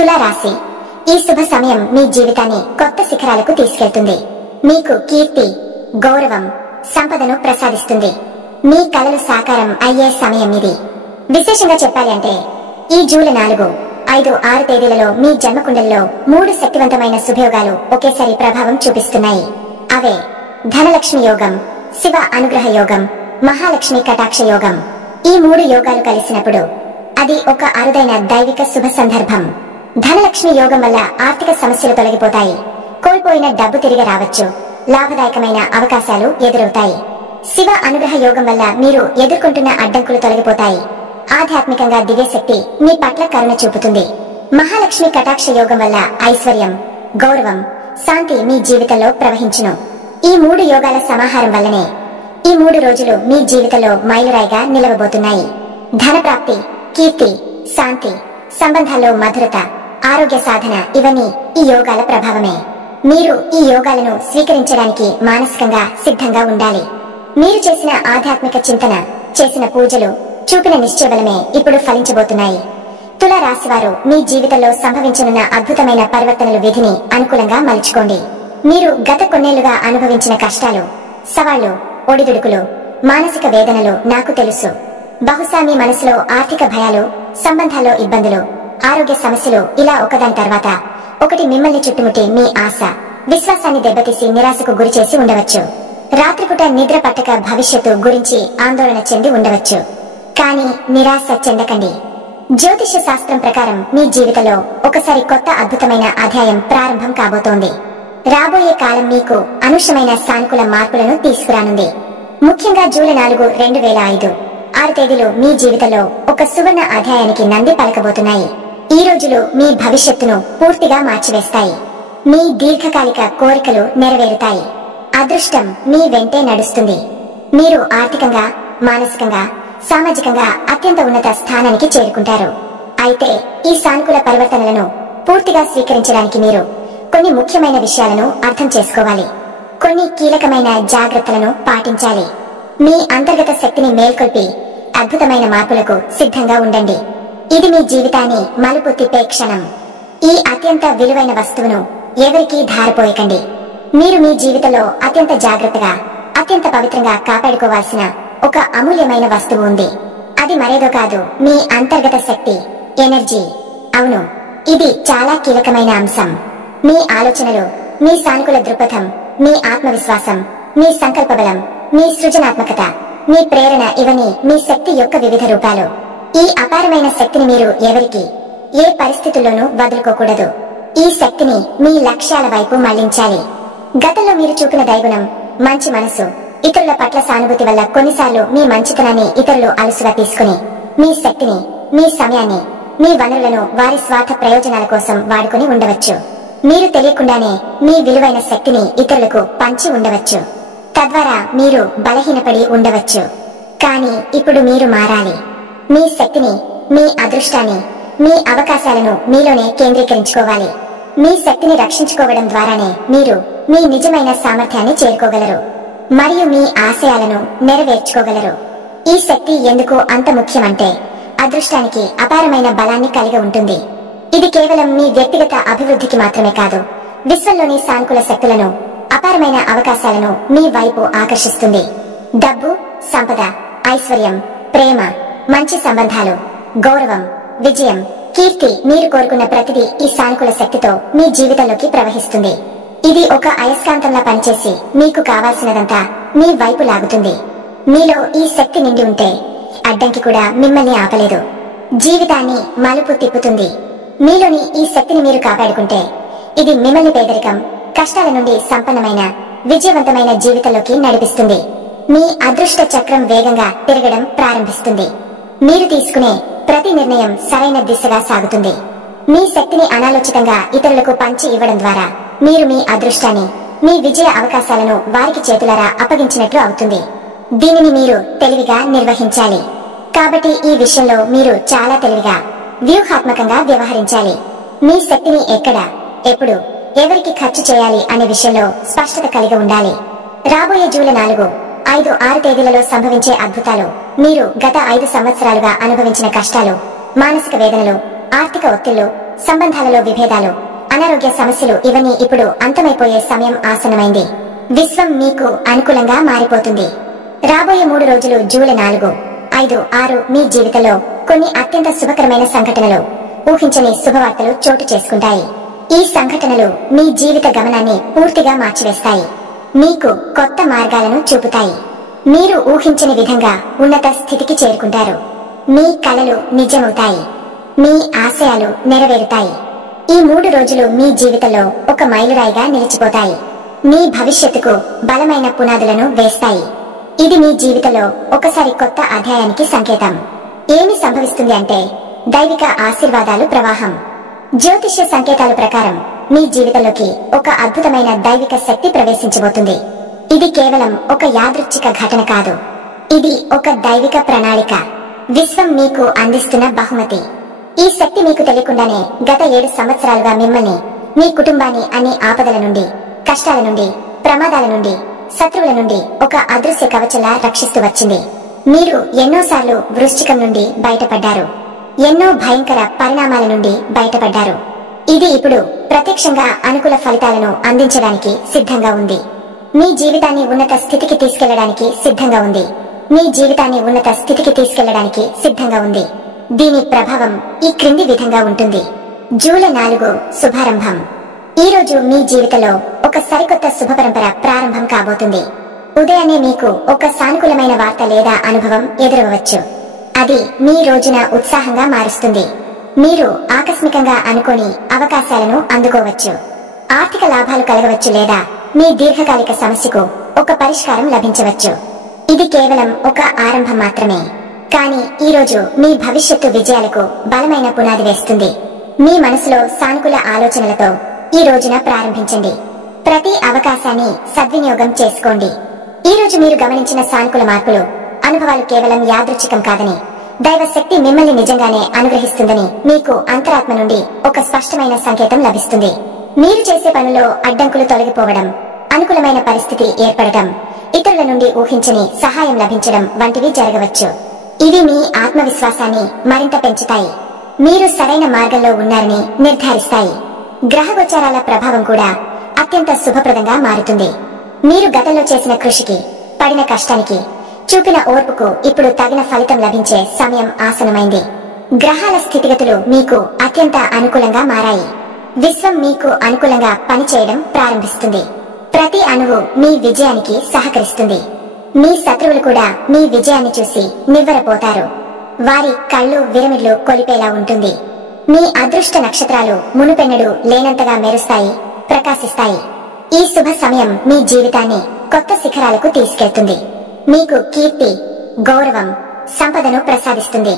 తులా రాశి ఈ శుభ సమయం మీ జీవితాన్ని కొత్త శిఖరాలకు తీసుకెళ్తుంది. మీకు కీర్తి, గౌరవం, సంపదను ప్రసాదిస్తుంది. మీ కలలు సాకారం అయ్యే సమయం ఇది. విశేషంగా చెప్పాలి అంటే ఈ జూలై 4, 5, 6 తేదీలలో మీ జన్మకుండలిలో 3 శక్తివంతమైన శుభయోగాలు ఒకేసారి ప్రభావం చూపిస్తున్నాయి. అవే ధనలక్ష్మి యోగం, శివ అనుగ్రహ యోగం, మహాలక్ష్మి కటాక్ష యోగం. ఈ 3 యోగాలు కలిసినప్పుడు అది ఒక అరుదైన దైవిక శుభ సందర్భం. ధనలక్ష్మి యోగం వల్ల ఆర్థిక సమస్యలు తొలగిపోతాయి. కోల్పోయిన డబ్బు తిరిగి రావచ్చు. లాభదాయకమైన అవకాశాలు ఎదురవుతాయి. శివ అనుగ్రహ యోగం వల్ల మీరు ఎదుర్కొంటున్న అడ్డంకులు తొలగిపోతాయి. ఆధ్యాత్మికంగా దివ్యశక్తి మీ పట్ల కరుణ చూపుతుంది. మహాలక్ష్మి కటాక్ష యోగం వల్ల ఐశ్వర్యం, గౌరవం, శాంతి మీ జీవితంలో ప్రవహించును. ఈ 3 యోగాల సమాహారం వల్లనే ఈ 3 రోజులు మీ జీవితంలో మైలురాయిగా నిలవబోతున్నాయి. ధనప్రాప్తి, కీర్తి, శాంతి, సంబంధాల్లో మధురత, ఆరోగ్య సాధన ఇవన్నీ ఈ యోగాల ప్రభావమే. మీరు ఈ యోగాలను స్వీకరించడానికి మానసికంగా సిద్ధంగా ఉండాలి. మీరు చేసిన ఆధ్యాత్మిక చింతన, చేసిన పూజలు, చూపిన నిశ్చయబలమే ఇప్పుడు ఫలించబోతున్నాయి. తులా రాశివారు మీ జీవితంలో సంభవించనున్న అద్భుతమైన పరివర్తనలు విధిని అనుకూలంగా మలుచుకోండి. మీరు గత కొన్నేళ్లుగా అనుభవించిన కష్టాలు, సవాళ్లు, ఒడిదుడుకులు, మానసిక వేదనలు నాకు తెలుసు. బహుశా మీ మనసులో ఆర్థిక భయాలు, సంబంధాల్లో ఇబ్బందులు, ఆరోగ్య సమస్యలు ఇలా ఒకదాని తర్వాత ఒకటి మిమ్మల్ని చుట్టుముట్టి మీ ఆశ, విశ్వాసాన్ని దెబ్బతీసి నిరాశకు గురిచేసి ఉండవచ్చు. రాత్రిపూట నిద్ర పట్టక భవిష్యత్తు గురించి ఆందోళన చెంది ఉండవచ్చు. కానీ నిరాశ చెందకండి. జ్యోతిష శాస్త్రం ప్రకారం మీ జీవితంలో ఒకసారి కొత్త అద్భుతమైన అధ్యాయం ప్రారంభం కాబోతోంది. రాబోయే కాలం మీకు అనూహ్యమైన సానుకూల మార్పులను తీసుకురానుంది. ముఖ్యంగా జూలై 4, 2005, 6 తేదీలు మీ జీవితంలో ఒక సువర్ణ అధ్యాయానికి నంది పలకబోతున్నాయి. ఈ రోజులు మీ భవిష్యత్తును పూర్తిగా మార్చివేస్తాయి. మీ దీర్ఘకాలిక కోరికలు నెరవేరుతాయి. అదృష్టం మీ వెంటే నడుస్తుంది. మీరు ఆర్థికంగా, మానసికంగా, సామాజికంగా అత్యంత ఉన్నత స్థానానికి చేరుకుంటారు. అయితే ఈ సానుకూల పరివర్తనలను పూర్తిగా స్వీకరించడానికి మీరు కొన్ని ముఖ్యమైన విషయాలను అర్థం చేసుకోవాలి. కొన్ని కీలకమైన జాగ్రత్తలను పాటించాలి. మీ అంతర్గత శక్తిని మేల్కొల్పి అద్భుతమైన మార్పులకు సిద్ధంగా ఉండండి. ఇది మీ జీవితాన్ని మలుపు తిప్పే క్షణం. ఈ అత్యంత విలువైన వస్తువును ఎవరికీ ధారపోయకండి. మీరు మీ జీవితంలో అత్యంత జాగ్రత్తగా, అత్యంత పవిత్రంగా కాపాడుకోవాల్సిన ఒక అమూల్యమైన వస్తువు ఉంది. అది మరేదో కాదు, మీ అంతర్గత శక్తి, ఎనర్జీ. అవును, ఇది చాలా కీలకమైన అంశం. మీ ఆలోచనలు, మీ సానుకూల దృక్పథం, మీ ఆత్మవిశ్వాసం, మీ సంకల్పబలం, మీ సృజనాత్మకత, మీ ప్రేరణ ఇవన్నీ మీ శక్తి యొక్క వివిధ రూపాలు. ఈ అపారమైన శక్తిని మీరు ఎవరికి, ఏ పరిస్థితుల్లోనూ వదులుకోకూడదు. ఈ శక్తిని మీ లక్ష్యాల వైపు మళ్లించాలి. గతంలో మీరు చూపిన దైగుణం, మంచి మనసు, ఇతరుల పట్ల సానుభూతి వల్ల కొన్నిసార్లు మీ మంచితనాన్ని ఇతరులు అలుసుగా తీసుకుని మీ శక్తిని, మీ సమయాన్ని, మీ వనరులను వారి స్వార్థ ప్రయోజనాల కోసం వాడుకుని ఉండవచ్చు. మీరు తెలియకుండానే మీ విలువైన శక్తిని ఇతరులకు పంచి ఉండవచ్చు. తద్వారా మీరు బలహీనపడి ఉండవచ్చు. కానీ ఇప్పుడు మీరు మారాలి. మీ శక్తిని, మీ అదృష్టాన్ని, మీ అవకాశాలను మీలోనే కేంద్రీకరించుకోవాలి. మీ శక్తిని రక్షించుకోవడం ద్వారానే మీరు మీ నిజమైన సామర్థ్యాన్ని చేరుకోగలరు మరియు మీ ఆశయాలను నెరవేర్చుకోగలరు. ఈ శక్తి ఎందుకు అంత ముఖ్యమంటే అదృష్టానికి అపారమైన బలాన్ని కలిగి ఉంటుంది. ఇది కేవలం మీ వ్యక్తిగత అభివృద్ధికి మాత్రమే కాదు, విశ్వంలోని సానుకూల శక్తులను, అపారమైన అవకాశాలను మీ వైపు ఆకర్షిస్తుంది. డబ్బు, సంపద, ఐశ్వర్యం, ప్రేమ, మంచి సంబంధాలు, గౌరవం, విజయం, కీర్తి, మీరు కోరుకున్న ప్రతిదీ ఈ సానుకూల శక్తితో మీ జీవితంలోకి ప్రవహిస్తుంది. ఇది ఒక అయస్కాంతంలా పనిచేసి మీకు కావాల్సినదంతా మీ వైపు లాగుతుంది. మీలో ఈ శక్తి నిండి ఉంటే అడ్డంకి కూడా మిమ్మల్ని ఆపలేదు. జీవితాన్ని మలుపు తిప్పుతుంది. మీలోని ఈ శక్తిని మీరు కాపాడుకుంటే ఇది మిమ్మల్ని పేదరికం, కష్టాల నుండి సంపన్నమైన, విజయవంతమైన జీవితంలోకి నడిపిస్తుంది. మీ అదృష్ట చక్రం వేగంగా తిరగడం ప్రారంభిస్తుంది. మీరు తీసుకునే ప్రతి నిర్ణయం సరైన దిశగా సాగుతుంది. మీ శక్తిని అనాలోచితంగా ఇతరులకు పంచి ఇవ్వడం ద్వారా మీరు మీ అదృష్టాన్ని, మీ విజయ అవకాశాలను వారికి చేతులారా అప్పగించినట్లు అవుతుంది. దీనిని మీరు తెలివిగా నిర్వహించాలి. కాబట్టి ఈ విషయంలో మీరు చాలా తెలివిగా, వ్యూహాత్మకంగా వ్యవహరించాలి. మీ శక్తిని ఎక్కడ, ఎప్పుడు, ఎవరికి ఖర్చు చేయాలి అనే విషయంలో స్పష్టత కలిగి ఉండాలి. రాబోయే జూలై 4, 5, 6 తేదీలలో సంభవించే అద్భుతాలు మీరు గత 5 సంవత్సరాలుగా అనుభవించిన కష్టాలు, మానసిక వేదనలు, ఆర్థిక ఒత్తిళ్లు, సంబంధాలలో విభేదాలు, అనారోగ్య సమస్యలు ఇవన్నీ ఇప్పుడు అంతమైపోయే సమయం ఆసన్నమైంది. విశ్వం మీకు అనుకూలంగా మారిపోతుంది. రాబోయే 3 రోజులు జూలై 4, 5, 6 మీ జీవితంలో కొన్ని అత్యంత శుభకరమైన సంఘటనలు, ఊహించని శుభవార్తలు చోటు చేసుకుంటాయి. ఈ సంఘటనలు మీ జీవిత గమనాన్ని పూర్తిగా మార్చివేస్తాయి. మీకు కొత్త మార్గాలను చూపుతాయి. మీరు ఊహించని విధంగా ఉన్నత స్థితికి చేరుకుంటారు. మీ కలలు నిజమవుతాయి. మీ ఆశయాలు నెరవేరుతాయి. ఈ 3 రోజులు మీ జీవితంలో ఒక మైలురాయిగా నిలిచిపోతాయి. మీ భవిష్యత్తుకు బలమైన పునాదులను వేస్తాయి. ఇది మీ జీవితంలో ఒకసారి కొత్త అధ్యాయానికి సంకేతం. ఏమి సంభవిస్తుంది అంటే దైవిక ఆశీర్వాదాలు ప్రవాహం. జ్యోతిష్య సంకేతాల ప్రకారం మీ జీవితంలోకి ఒక అద్భుతమైన దైవిక శక్తి ప్రవేశించబోతుంది. ఇది కేవలం ఒక యాదృచ్ఛిక ఘటన కాదు. ఇది ఒక దైవిక ప్రణాళిక. విశ్వం మీకు అందిస్తున్న బహుమతి. ఈ శక్తి మీకు తెలియకుండానే గత 7 సంవత్సరాలుగా మిమ్మల్ని, మీ కుటుంబాన్ని అన్ని ఆపదల నుండి, కష్టాల నుండి, ప్రమాదాల నుండి, శత్రువుల నుండి ఒక అదృశ్య కవచంలా రక్షిస్తూ వచ్చింది. మీరు ఎన్నోసార్లు వృశ్చికం నుండి బయటపడ్డారు. ఎన్నో భయంకర పరిణామాల నుండి బయటపడ్డారు. ఇది ఇప్పుడు ప్రత్యక్షంగా అనుకూల ఫలితాలను అందించడానికి సిద్ధంగా ఉంది. మీ జీవితాన్ని ఉన్నత స్థితికి తీసుకెళ్లడానికి సిద్ధంగా ఉంది. మీ జీవితాన్ని ఉన్నత స్థితికి తీసుకెళ్లడానికి సిద్ధంగా ఉంది. దీని ప్రభావం ఈ క్రింది విధంగా ఉంటుంది. జూలై 4 శుభారంభం. ఈ రోజు మీ జీవితంలో ఒక సరికొత్త శుభ పరంపర ప్రారంభం కాబోతుంది. ఉదయాన్నే మీకు ఒక సానుకూలమైన వార్త లేదా అనుభవం ఎదురవచ్చు. అది మీ రోజున ఉత్సాహంగా మారుస్తుంది. మీరు ఆకస్మికంగా అనుకోని అవకాశాలను అందుకోవచ్చు. ఆర్థిక లాభాలు కలగవచ్చు లేదా మీ దీర్ఘకాలిక సమస్యకు ఒక పరిష్కారం లభించవచ్చు. ఇది కేవలం ఒక ఆరంభం మాత్రమే. కానీ ఈ రోజు మీ భవిష్యత్తు విజయాలకు బలమైన పునాది వేస్తుంది. మీ మనసులో సానుకూల ఆలోచనలతో ఈ రోజున ప్రారంభించండి. ప్రతి అవకాశాన్ని సద్వినియోగం చేసుకోండి. ఈ రోజు మీరు గమనించిన సానుకూల మార్పులు, అనుభవాలు కేవలం యాదృచ్ఛికం కాదని, దైవ శక్తి మిమ్మల్ని నిజంగానే అనుగ్రహిస్తుందని మీకు అంతరాత్మ నుండి ఒక స్పష్టమైన సంకేతం లభిస్తుంది. మీరు చేసే పనుల్లో అడ్డంకులు తొలగిపోవడం, అనుకూలమైన పరిస్థితి ఏర్పడటం, ఇతరుల నుండి ఊహించని సహాయం లభించడం వంటివి జరగవచ్చు. ఇవి మీ ఆత్మవిశ్వాసాన్ని మరింత పెంచుతాయి. మీరు సరైన మార్గంలో ఉన్నారని నిర్ధారిస్తాయి. గ్రహగోచారాల ప్రభావం కూడా అత్యంత శుభప్రదంగా మారుతుంది. మీరు గతంలో చేసిన కృషికి, పడిన కష్టానికి, చూపిన ఓర్పుకు ఇప్పుడు తగిన ఫలితం లభించే సమయం ఆసన్నమైంది. గ్రహాల స్థితిగతులు మీకు అత్యంత అనుకూలంగా మారాయి. విశ్వం మీకు అనుకూలంగా పనిచేయడం ప్రారంభిస్తుంది. ప్రతి అణువు మీ విజయానికి సహకరిస్తుంది. మీ శత్రువులు కూడా మీ విజయాన్ని చూసి నివ్వెరపోతారు. వారి కళ్ళు విరమిడ్లు కొలిపేలా ఉంటుంది. మీ అదృష్ట నక్షత్రాలు మునుపెన్నడూ లేనంతగా మెరుస్తాయి, ప్రకాశిస్తాయి. ఈ శుభ సమయం మీ జీవితాన్ని కొత్త శిఖరాలకు తీసుకెళ్తుంది. మీకు కీర్తి, గౌరవం, సంపదను ప్రసాదిస్తుంది.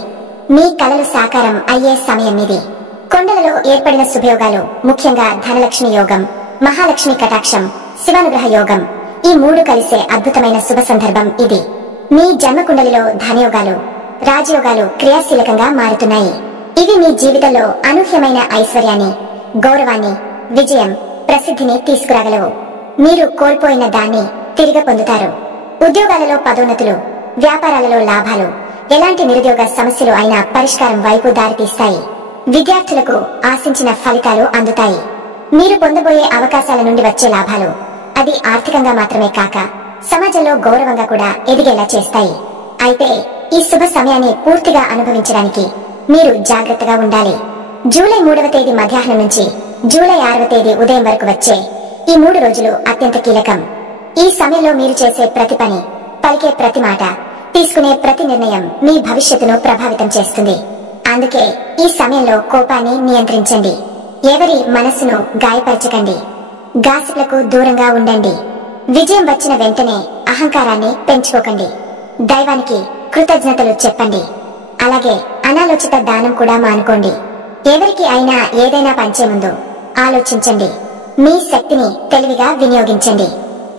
మీ కలలు సాకారం అయ్యే సమయం ఇది. కొండలలో ఏర్పడిన శుభయోగాలు, ముఖ్యంగా ధనలక్ష్మి యోగం, మహాలక్ష్మి కటాక్షం, శివానుగ్రహ యోగం, ఈ 3 కలిసే అద్భుతమైన శుభ సందర్భం ఇది. మీ జన్మకుండలిలో ధనయోగాలు, రాజయోగాలు క్రియాశీలకంగా మారుతున్నాయి. ఇవి మీ జీవితంలో అనూహ్యమైన ఐశ్వర్యాన్ని, గౌరవాన్ని, విజయం, ప్రసిద్ధిని తీసుకురాగలవు. మీరు కోల్పోయిన దాన్ని తిరిగి పొందుతారు. ఉద్యోగాలలో పదోన్నతులు, వ్యాపారాలలో లాభాలు, ఎలాంటి నిరుద్యోగ సమస్యలు అయినా పరిష్కారం వైపు దారితీస్తాయి. విద్యార్థులకు ఆశించిన ఫలితాలు అందుతాయి. మీరు పొందబోయే అవకాశాల నుండి వచ్చే లాభాలు, అది ఆర్థికంగా మాత్రమే కాక సమాజంలో గౌరవంగా కూడా ఎదిగేలా చేస్తాయి. అయితే ఈ శుభ సమయాన్ని పూర్తిగా అనుభవించడానికి మీరు జాగ్రత్తగా ఉండాలి. జూలై 3వ తేదీ మధ్యాహ్నం నుంచి జూలై 6వ తేదీ ఉదయం వరకు వచ్చే ఈ 3 రోజులు అత్యంత కీలకం. ఈ సమయంలో మీరు చేసే ప్రతి పని, పలికే ప్రతి మాట, తీసుకునే ప్రతి నిర్ణయం మీ భవిష్యత్తును ప్రభావితం చేస్తుంది. అందుకే ఈ సమయంలో కోపాన్ని నియంత్రించండి. ఎవరి మనస్సును గాయపరచకండి. గాసిప్లకు దూరంగా ఉండండి. విజయం వచ్చిన వెంటనే అహంకారాన్ని పెంచుకోకండి. దైవానికి కృతజ్ఞతలు చెప్పండి. అలాగే అనాలోచిత దానం కూడా మానుకోండి. ఎవరికి అయినా ఏదైనా పంచే ముందు ఆలోచించండి. మీ శక్తిని తెలివిగా వినియోగించండి.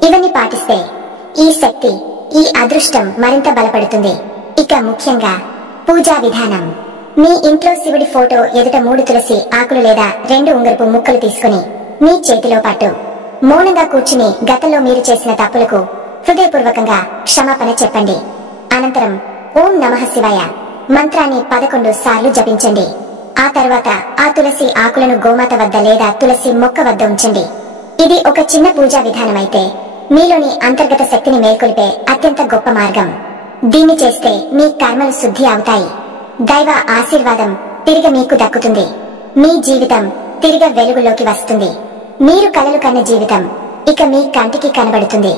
ఇవన్నీ పాటిస్తే ఈ శక్తి, ఈ అదృష్టం మరింత బలపడుతుంది. ఇక ముఖ్యంగా పూజా విధానం. మీ ఇంట్లో శివుడి ఫోటో ఎదుట 3 తులసి ఆకులు లేదా 2 ఉంగరపు ముక్కలు తీసుకుని మీ చేతిలో పట్టు మౌనంగా కూర్చుని గతంలో మీరు చేసిన తప్పులకు హృదయపూర్వకంగా క్షమాపణ చెప్పండి. అనంతరం ఓం నమః శివాయ మంత్రాన్ని 11 సార్లు జపించండి. ఆ తర్వాత ఆ తులసి ఆకులను గోమాత వద్ద లేదా తులసి మొక్క వద్ద ఉంచండి. ఇది ఒక చిన్న పూజా విధానమైతే మీలోని అంతర్గత శక్తిని మేల్కొల్పే అత్యంత గొప్ప మార్గం. దీన్ని చేస్తే మీ కర్మలు శుద్ధి అవుతాయి. దైవ ఆశీర్వాదం తిరిగి మీకు దక్కుతుంది. మీ జీవితం తిరిగి వెలుగులోకి వస్తుంది. మీరు కలలు కన్న జీవితం ఇక మీ కంటికి కనబడుతుంది.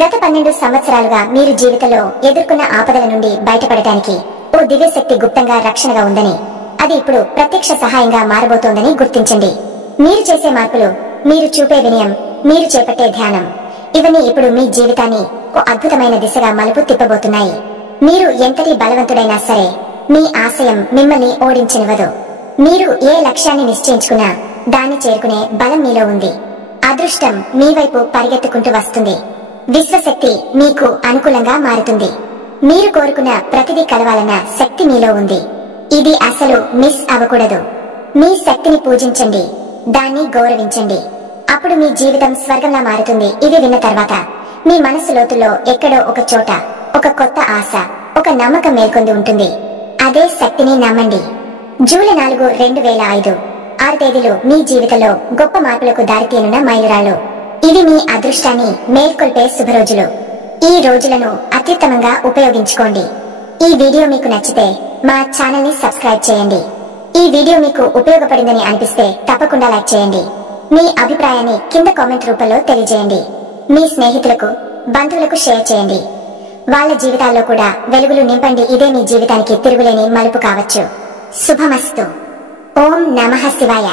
గత 12 సంవత్సరాలుగా మీరు జీవితంలో ఎదుర్కొన్న ఆపదల నుండి బయటపడటానికి ఓ దివ్యశక్తి గుప్తంగా రక్షణగా ఉందని, అది ఇప్పుడు ప్రత్యక్ష సహాయంగా మారబోతోందని గుర్తించండి. మీరు చేసే మార్పులు, మీరు చూపే వినయం, మీరు చేపట్టే ధ్యానం, ఇవన్నీ ఇప్పుడు మీ జీవితాన్ని ఓ అద్భుతమైన దిశగా మలుపు తిప్పబోతున్నాయి. మీరు ఎంతటి బలవంతుడైనా సరే మీ ఆశయం మిమ్మల్ని ఓడించనివ్వదు. మీరు ఏ లక్ష్యాన్ని నిశ్చయించుకున్నా దాన్ని చేరుకునే బలం మీలో ఉంది. అదృష్టం మీ వైపు పరిగెత్తుకుంటూ వస్తుంది. విశ్వశక్తి మీకు అనుకూలంగా మారుతుంది. మీరు కోరుకున్న ప్రతిదీ కలవాలన్న శక్తి మీలో ఉంది. ఇది అసలు మిస్ అవ్వకూడదు. మీ శక్తిని పూజించండి, దాన్ని గౌరవించండి. అప్పుడు మీ జీవితం స్వర్గంలా మారుతుంది. ఇది విన్న తర్వాత మీ మనసు లోతుల్లో ఎక్కడో ఒక చోట ఒక కొత్త ఆశ, ఒక నమ్మకం మేల్కొంది ఉంటుంది. అదే శక్తిని నమ్మండి. జూలై 4, 2005 6 తేదీలు మీ జీవితంలో గొప్ప మార్పులకు దారితీయనున్న మైలురాళ్లు. ఇవి మీ అదృష్టాన్ని మేల్కొల్పే శుభరోజులు. ఈ రోజులను అత్యుత్తమంగా ఉపయోగించుకోండి. ఈ వీడియో మీకు నచ్చితే మా ఛానల్ ని సబ్స్క్రైబ్ చేయండి. ఈ వీడియో మీకు ఉపయోగపడిందని అనిపిస్తే తప్పకుండా లైక్ చేయండి. మీ అభిప్రాయాన్ని కింద కామెంట్ రూపంలో తెలియజేయండి. మీ స్నేహితులకు, బంధువులకు షేర్ చేయండి. వాళ్ళ జీవితాల్లో కూడా వెలుగులు నింపండి. ఇదే మీ జీవితానికి తిరుగులేని మలుపు కావచ్చు. శుభమస్తు. ఓం నమః శివాయ.